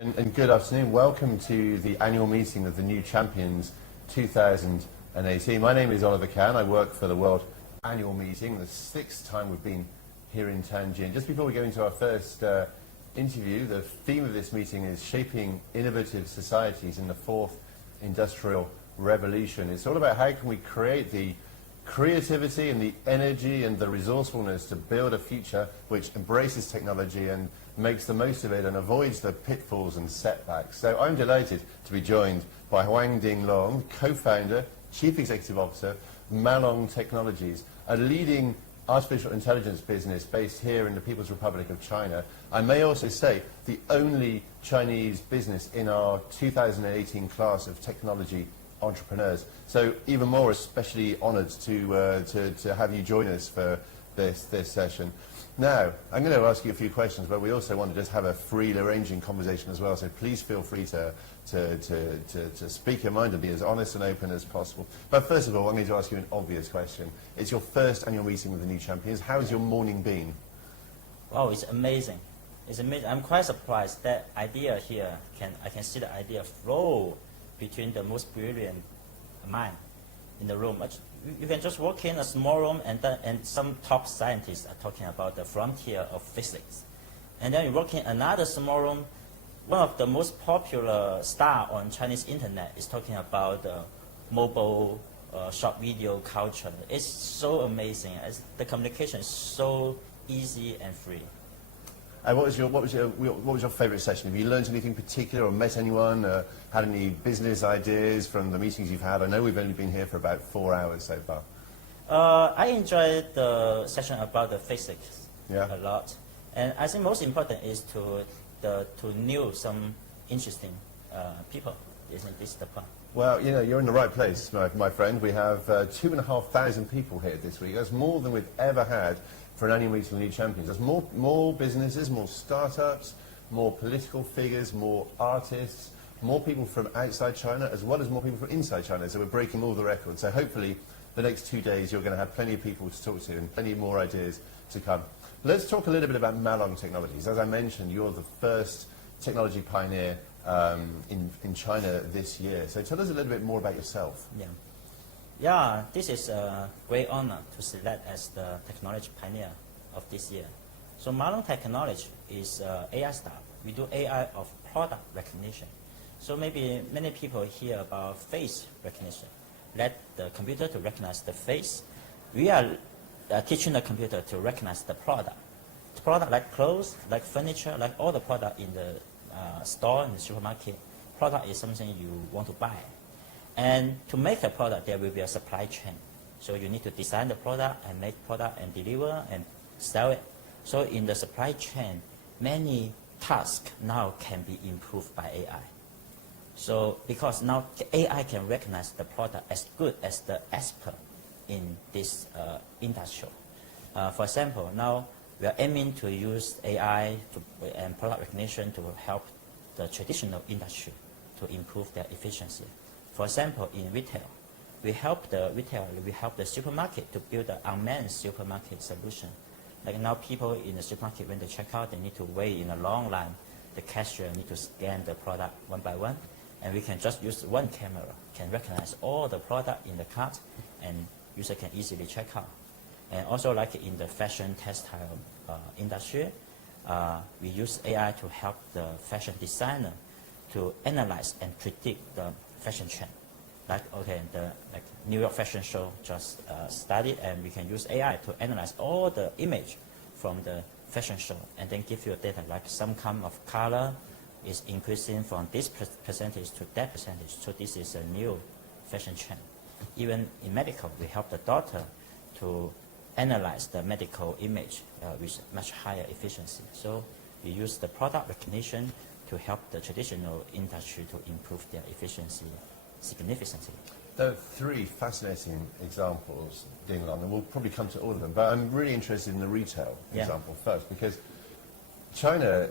And good afternoon. Welcome to the annual meeting of the New Champions 2018. My name is Oliver Cann. I work for the World Annual Meeting, the sixth time we've been here in Tianjin. Just before we go into our first interview, the theme of this meeting is Shaping Innovative Societies in the Fourth Industrial Revolution. It's all about how can we create the creativity and the energy and the resourcefulness to build a future which embraces technology and makes the most of it and avoids the pitfalls and setbacks. So I'm delighted to be joined by Huang Dinglong, co-founder, chief executive officer, Malong Technologies, a leading artificial intelligence business based here in the People's Republic of China. I may also say the only Chinese business in our 2018 class of technology entrepreneurs. So even more especially honoured to have you join us for this session. Now, I'm going to ask you a few questions, but we also want to just have a free-ranging conversation as well, so please feel free to speak your mind and be as honest and open as possible. But first of all, I'm going to ask you an obvious question. It's your first annual meeting with the New Champions. How has your morning been? Wow, it's amazing. It's amazing. I'm quite surprised that idea here, I can see the idea flow between the most brilliant mind in the room. You can just walk in a small room and some top scientists are talking about the frontier of physics. And then you walk in another small room, one of the most popular star on Chinese internet is talking about the mobile short video culture. It's so amazing. The communication is so easy and free. What was your favourite session? Have you learned anything particular or met anyone? Had any business ideas from the meetings you've had? I know we've only been here for about 4 hours so far. I enjoyed the session about the physics a lot. And I think most important is to know some interesting people. This is the point. Well, you know, you're in the right place, my friend. We have 2,500 people here this week. That's more than we've ever had for an annual meeting of New Champions. There's more businesses, more startups, more political figures, more artists, more people from outside China, as well as more people from inside China. So we're breaking all the records. So hopefully the next 2 days you're going to have plenty of people to talk to and plenty more ideas to come. Let's talk a little bit about Malong Technologies. As I mentioned, you're the first technology pioneer in China this year. So tell us a little bit more about yourself. Yeah, this is a great honor to select as the technology pioneer of this year. So Malong Technology is AI startup. We do AI of product recognition. So maybe many people hear about face recognition. Let the computer to recognize the face. We are teaching the computer to recognize the product. The product like clothes, like furniture, like all the product in the store, in the supermarket. Product is something you want to buy. And to make a product, there will be a supply chain. So you need to design the product and make product and deliver and sell it. So in the supply chain, many tasks now can be improved by AI. So because now AI can recognize the product as good as the expert in this industry. For example, now we are aiming to use AI and product recognition to help the traditional industry to improve their efficiency. For example, in retail, we help the supermarket to build an unmanned supermarket solution. Like now people in the supermarket, when they check out, they need to wait in a long line. The cashier need to scan the product one by one, and we can just use one camera, can recognize all the product in the cart, and user can easily check out. And also like in the fashion textile industry, we use AI to help the fashion designer to analyze and predict the fashion trend. Like New York fashion show just started, and we can use AI to analyze all the image from the fashion show and then give you data like some kind of color is increasing from this percentage to that percentage. So this is a new fashion trend. Even in medical, we help the doctor to analyze the medical image with much higher efficiency. So we use the product recognition to help the traditional industry to improve their efficiency significantly. There are three fascinating examples, Dinglong, and we'll probably come to all of them, but I'm really interested in the retail example first, because China,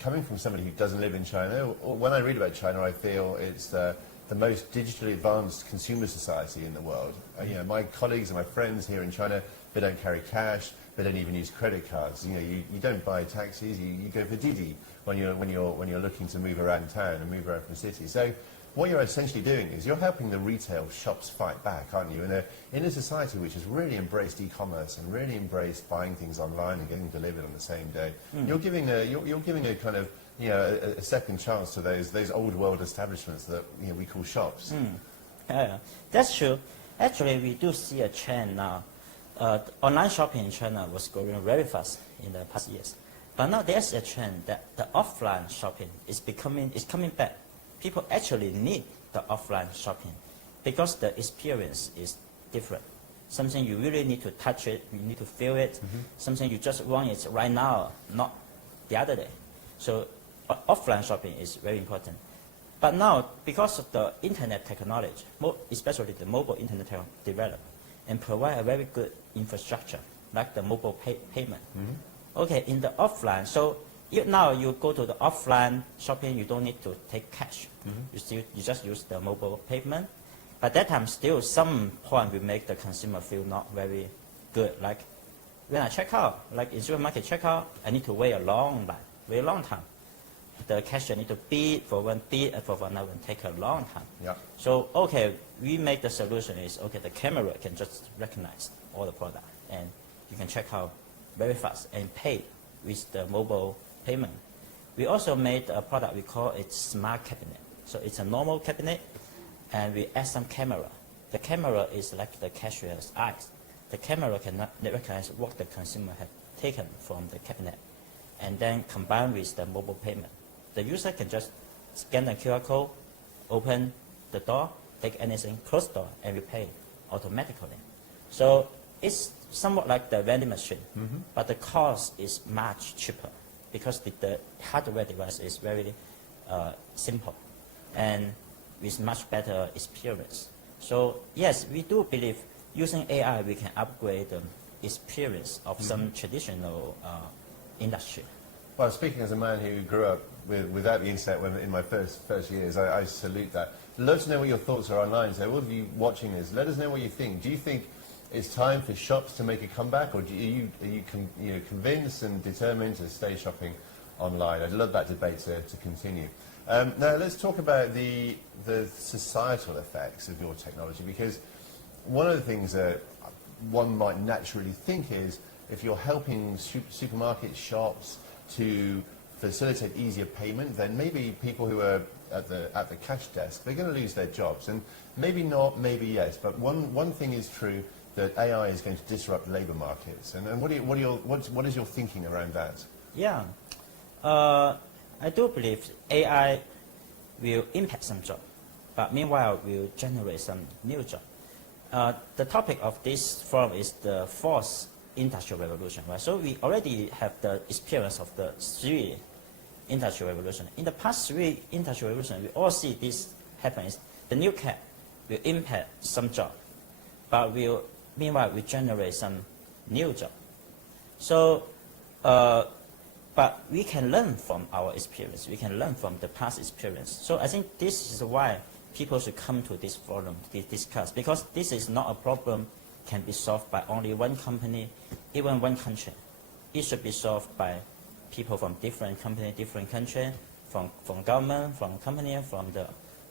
coming from somebody who doesn't live in China, when I read about China, I feel it's the most digitally advanced consumer society in the world. You know, my colleagues and my friends here in China They don't carry cash. They don't even use credit cards. You know, you don't buy taxis. You go for Didi when you're looking to move around town and move around from the city. So what you're essentially doing is you're helping the retail shops fight back, aren't you? In a society which has really embraced e-commerce and really embraced buying things online and getting delivered on the same day, you're giving a kind of, you know, a second chance to those old world establishments that, you know, we call shops. Yeah, that's true. Actually, we do see a trend now. Online shopping in China was growing very fast in the past years, but now there's a trend that the offline shopping is coming back. People actually need the offline shopping because the experience is different. Something you really need to touch it, you need to feel it. Something you just want it right now, not the other day. So offline shopping is very important. But now, because of the internet technology, especially the mobile internet develop and provide a very good infrastructure, like the mobile payment. Okay, in the offline, so now you go to the offline shopping, you don't need to take cash. You just use the mobile payment. But that time still some point will make the consumer feel not very good. Like when I check out, like in supermarket checkout, I need to wait a long line, very long time. The cashier need to bid for one bid and for another one take a long time. Yeah. So okay, we make the solution is okay, the camera can just recognize all the product and you can check out very fast and pay with the mobile payment. We also made a product we call it smart cabinet. So it's a normal cabinet and we add some camera. The camera is like the cashier's eyes. The camera can recognize what the consumer has taken from the cabinet and then combine with the mobile payment. The user can just scan the QR code, open the door, take anything, close the door, and we pay automatically. So it's somewhat like the vending machine, but the cost is much cheaper because the hardware device is very simple and with much better experience. So yes, we do believe using AI we can upgrade the experience of some traditional industry. Well, speaking as a man who grew up without the internet in my first years, I salute that. I'd love to know what your thoughts are online. So all of you watching this, let us know what you think. Do you think it's time for shops to make a comeback, or are you convinced and determined to stay shopping online? I'd love that debate to continue. Now let's talk about the societal effects of your technology, because one of the things that one might naturally think is if you're helping supermarket shops to facilitate easier payment, then maybe people who are at the cash desk, they're going to lose their jobs. And maybe not, maybe yes. But one thing is true, that AI is going to disrupt labour markets. And what is your thinking around that? Yeah, I do believe AI will impact some job, but meanwhile will generate some new job. The topic of this forum is the fourth industrial revolution, right? So we already have the experience of the three industrial revolution. In the past three industrial revolution, we all see this happen. The new cap will impact some job, but meanwhile will generate some new job. So, but we can learn from our experience. We can learn from the past experience. So I think this is why people should come to this forum to discuss, because this is not a problem can be solved by only one company, even one country. It should be solved by people from different company, different country, from government, from company, from the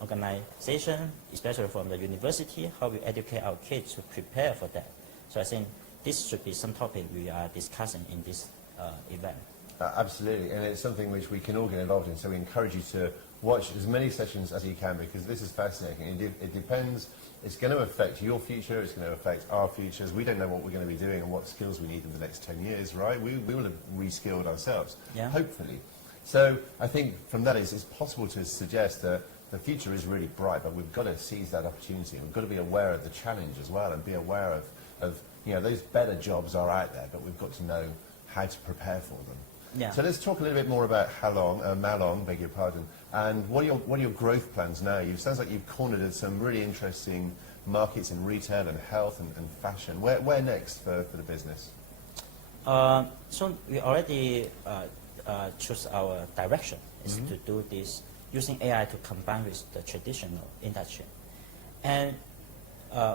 organization, especially from the university, how we educate our kids to prepare for that. So I think this should be some topic we are discussing in this event. Absolutely, and it's something which we can all get involved in, so we encourage you to watch as many sessions as you can, because this is fascinating. It depends, it's going to affect your future, it's going to affect our futures. We don't know what we're going to be doing and what skills we need in the next 10 years, right? We will have re-skilled ourselves, hopefully. So I think from that it's possible to suggest that the future is really bright, but we've got to seize that opportunity. We've got to be aware of the challenge as well, and be aware of those better jobs are out there, but we've got to know how to prepare for them. Yeah. So let's talk a little bit more about Malong, beg your pardon, and what are your growth plans now? It sounds like you've cornered at some really interesting markets in retail and health and fashion. Where next for the business? So we already choose our direction is to do this using AI to combine with the traditional industry. And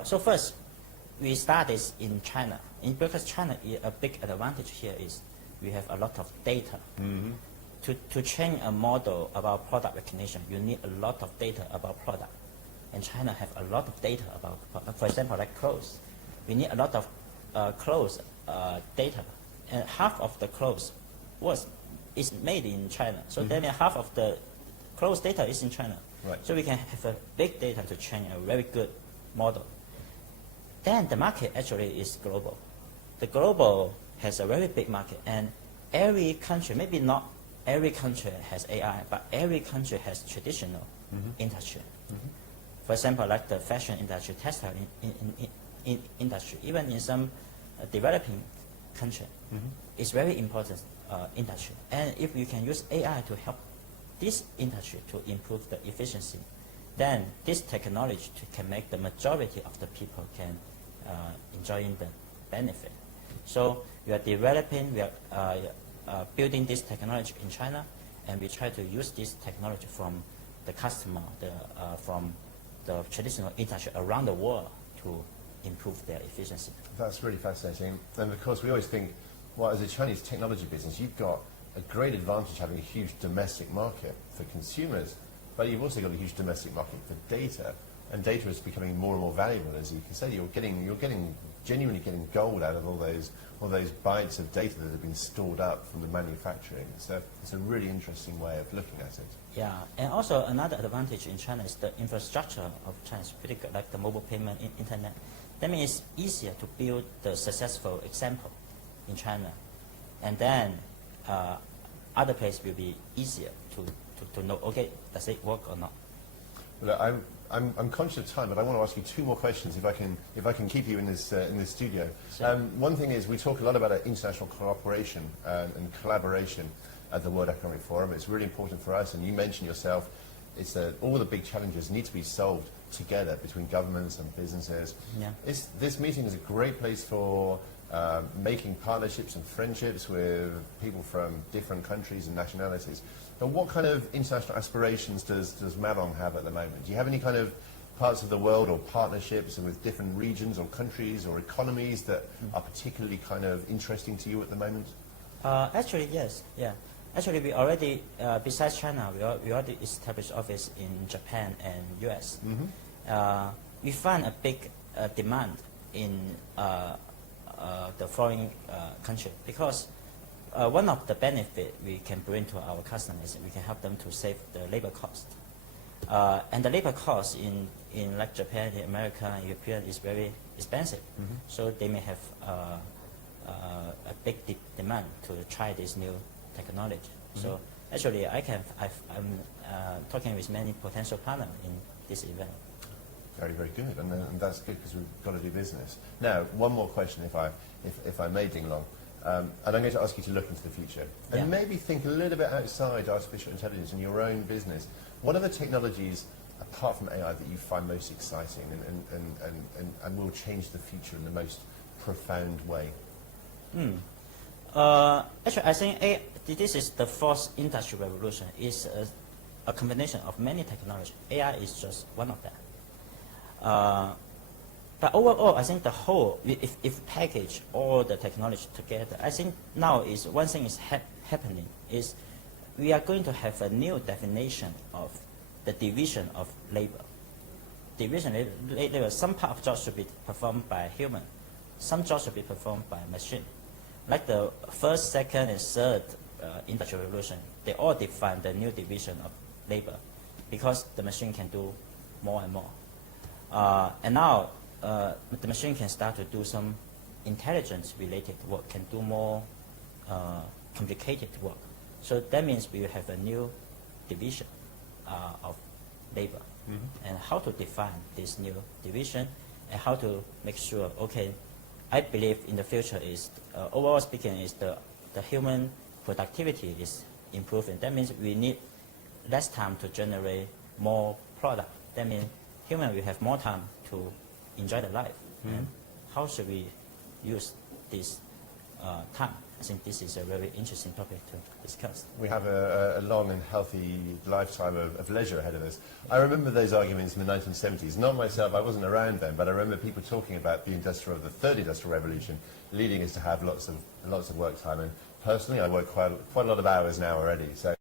so first, we started in China. Because China, a big advantage here is we have a lot of data. To train a model about product recognition, you need a lot of data about product. And China have a lot of data about, for example, like clothes. We need a lot of clothes data. And half of the clothes is made in China. So then half of the clothes data is in China. Right. So we can have a big data to train a very good model. Then the market actually is global. The global has a very big market, and every country, maybe not every country has AI, but every country has traditional industry. For example, like the fashion industry, textile in industry, even in some developing country, it's very important industry. And if you can use AI to help this industry to improve the efficiency, then this technology can make the majority of the people can enjoying the benefit. So we are developing, we are building this technology in China, and we try to use this technology from the customer, from the traditional industry around the world to improve their efficiency. That's really fascinating. And of course, we always think, well, as a Chinese technology business, you've got a great advantage having a huge domestic market for consumers, but you've also got a huge domestic market for data. And data is becoming more and more valuable, as you can say. You're genuinely getting gold out of all those bytes of data that have been stored up from the manufacturing. So it's a really interesting way of looking at it. Yeah, and also another advantage in China is the infrastructure of China is pretty good, like the mobile payment, internet. That means it's easier to build the successful example in China, and then other places will be easier to know, okay, does it work or not? Well, I'm conscious of time, but I want to ask you two more questions if I can keep you in this studio. Sure. One thing is we talk a lot about international cooperation and collaboration at the World Economic Forum. It's really important for us, and you mentioned yourself, it's all the big challenges need to be solved together between governments and businesses. Yeah. This meeting is a great place for making partnerships and friendships with people from different countries and nationalities. But what kind of international aspirations does Malong have at the moment? Do you have any kind of parts of the world or partnerships with different regions or countries or economies that are particularly kind of interesting to you at the moment? Actually, yes. Yeah. Actually, we already, besides China, we already established office in Japan and US. We find a big demand in the foreign country because one of the benefits we can bring to our customers is we can help them to save the labor cost. And the labor cost in like Japan, America, and European is very expensive. So they may have a big demand to try this new technology. So actually, I'm talking with many potential partners in this event. Very, very good, and that's good because we've got to do business. Now, one more question, if I may, Dinglong, and I'm going to ask you to look into the future and maybe think a little bit outside artificial intelligence in your own business. What are the technologies, apart from AI, that you find most exciting and will change the future in the most profound way? Actually, I think this is the fourth industrial revolution. It's a combination of many technologies. AI is just one of them. But overall, I think the whole, if package all the technology together, I think now is one thing is happening is we are going to have a new definition of the division of labor. Division labor, some part of jobs should be performed by human, some jobs should be performed by machine. Like the first, second, and third industrial revolution, they all define the new division of labor because the machine can do more and more. And now the machine can start to do some intelligence-related work, can do more complicated work. So that means we will have a new division of labor. And how to define this new division and how to make sure, okay, I believe in the future is, overall speaking, is the human productivity is improving. That means we need less time to generate more product. That means human will have more time to enjoy the life. And how should we use this time? I think this is a very interesting topic to discuss. We have a long and healthy lifetime of leisure ahead of us. I remember those arguments in the 1970s. Not myself, I wasn't around then, but I remember people talking about the third industrial revolution leading us to have lots of work time. And personally, I work quite a lot of hours now already. So